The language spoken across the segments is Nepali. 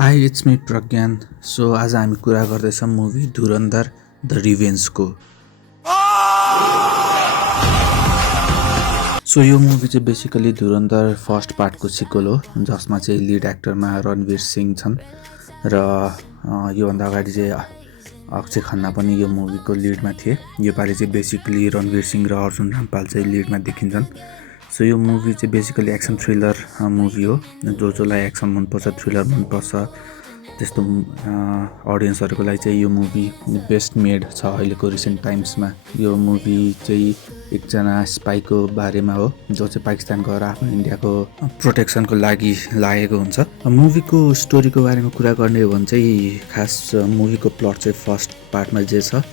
High it's me Pragyan. So आज हामी कुरा गर्दैछौँ मुभी धुरन्धर द रिभेन्जको। सो यो मुभी चाहिँ बेसिकली धुरन्धर फर्स्ट पार्टको सिक्वल हो, जसमा चाहिँ लिड एक्टरमा रणवीर सिंह छन् र योभन्दा अगाडि चाहिँ अक्षय खन्ना पनि यो मुभीको लिडमा थिए। योपालि चाहिँ बेसिकली रणवीर सिंह र अर्जुन रामपाल चाहिँ लिडमा देखिन्छन्। सो यो मुभी चाहिँ बेसिकली एक्सन थ्रिलर मुभी हो। जसलाई एक्सन मनपर्छ, थ्रिलर मनपर्छ, त्यस्तो अडियन्सहरूको लागि चाहिँ यो मुभी बेस्ट मेड छ अहिलेको रिसेन्ट टाइम्समा। यो मुभी चाहिँ एकजना स्पाईको बारेमा हो, जो चाहिँ पाकिस्तान गएर आफ्नो इन्डियाको प्रोटेक्सनको लागि लागेको हुन्छ। मुभीको स्टोरीको बारेमा कुरा गर्ने हो भने चाहिँ खास मुभीको प्लट चाहिँ फर्स्ट पार्टमा जे छ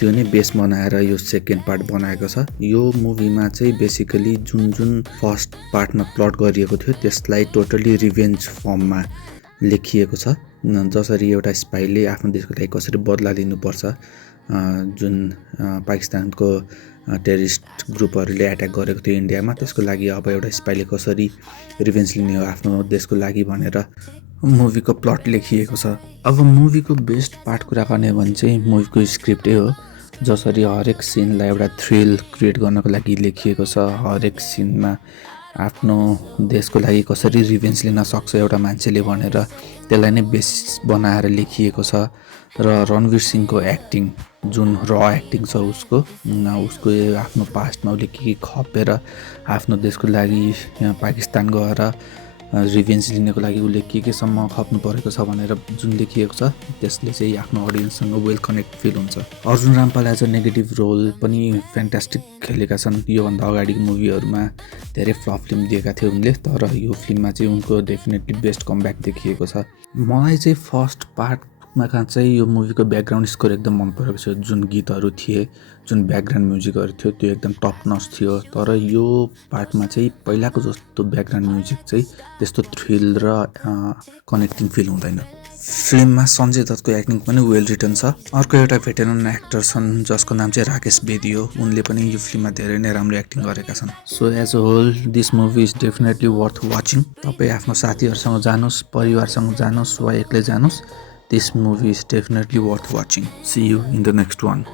त्यो नै बेस बनाएर यो सेकेन्ड पार्ट बनाएको छ। यो मुभीमा चाहिँ बेसिकली जुन फर्स्ट पार्टमा प्लट गरिएको थियो त्यसलाई टोटली रिभेन्ज फर्ममा लेखिएको छ। जसरी एउटा स्पाईले आफ्नो देशको लागि कसरी बदला लिनुपर्छ, जुन पाकिस्तानको टेरिस्ट ग्रुपहरूले एट्याक गरेको थियो इन्डियामा, त्यसको लागि अब एउटा स्पाईले कसरी रिभेन्ज लिने हो आफ्नो देशको लागि भनेर मुभीको प्लट लेखिएको छ। अब मुभीको बेस्ट पार्ट कुरा गर्ने हो भने चाहिँ मुभीको स्क्रिप्टै हो। जसरी हरेक सिनलाई एउटा थ्रिल क्रिएट गर्नको लागि लेखिएको छ। हरेक सिनमा आफ्नो देशको लागि कसरी रिभेन्ज लिन सक्छ एउटा मान्छेले भनेर त्यसलाई नै बेस बनाएर लेखिएको छ। र रणवीर सिंहको एक्टिङ, जुन र एक्टिङ छ उसको आफ्नो पास्टमा उसले के खपेर आफ्नो देशको लागि पाकिस्तान गएर रिभेन्ज लिनको लागि उसले केसम्म खप्नु परेको छ भनेर जुन लेखिएको छ त्यसले चाहिँ आफ्नो अडियन्ससँग वेल कनेक्ट फिल हुन्छ। Arjun Rampal as a negative role पनि फ्यान्टास्टिक खेलेका छन्। योभन्दा अगाडिको मुभीहरूमा धेरै फ्लप फिल्म दिएका थिए उनले, तर यो फिल्ममा चाहिँ उनको डेफिनेटली बेस्ट कमब्याक देखिएको छ। मलाई चाहिँ फर्स्ट पार्टमा चाहिँ यो मुभीको ब्याकग्राउन्ड स्कोर एकदम मन परेको छ। जुन गीतहरू थिए, जुन ब्याकग्राउन्ड म्युजिकहरू थियो त्यो एकदम टप नच थियो। तर यो पार्टमा चाहिँ पहिलाको जस्तो ब्याकग्राउन्ड म्युजिक चाहिँ त्यस्तो थ्रिल र कनेक्टिङ फिल हुँदैन। फिल्ममा सञ्जय दत्तको एक्टिङ पनि वेल रिटन छ। अर्को एउटा भेटेरन एक्टर छन् जसको नाम चाहिँ राकेश बेदी हो। उनले पनि यो फिल्ममा धेरै नै राम्रो एक्टिङ गरेका छन्। So as a whole this movie is definitely worth watching. तपाईँ आफ्नो साथीहरूसँग जानुहोस्, परिवारसँग जानुहोस् वा एक्लै जानुहोस्। This movie is definitely worth watching. See you in the next one.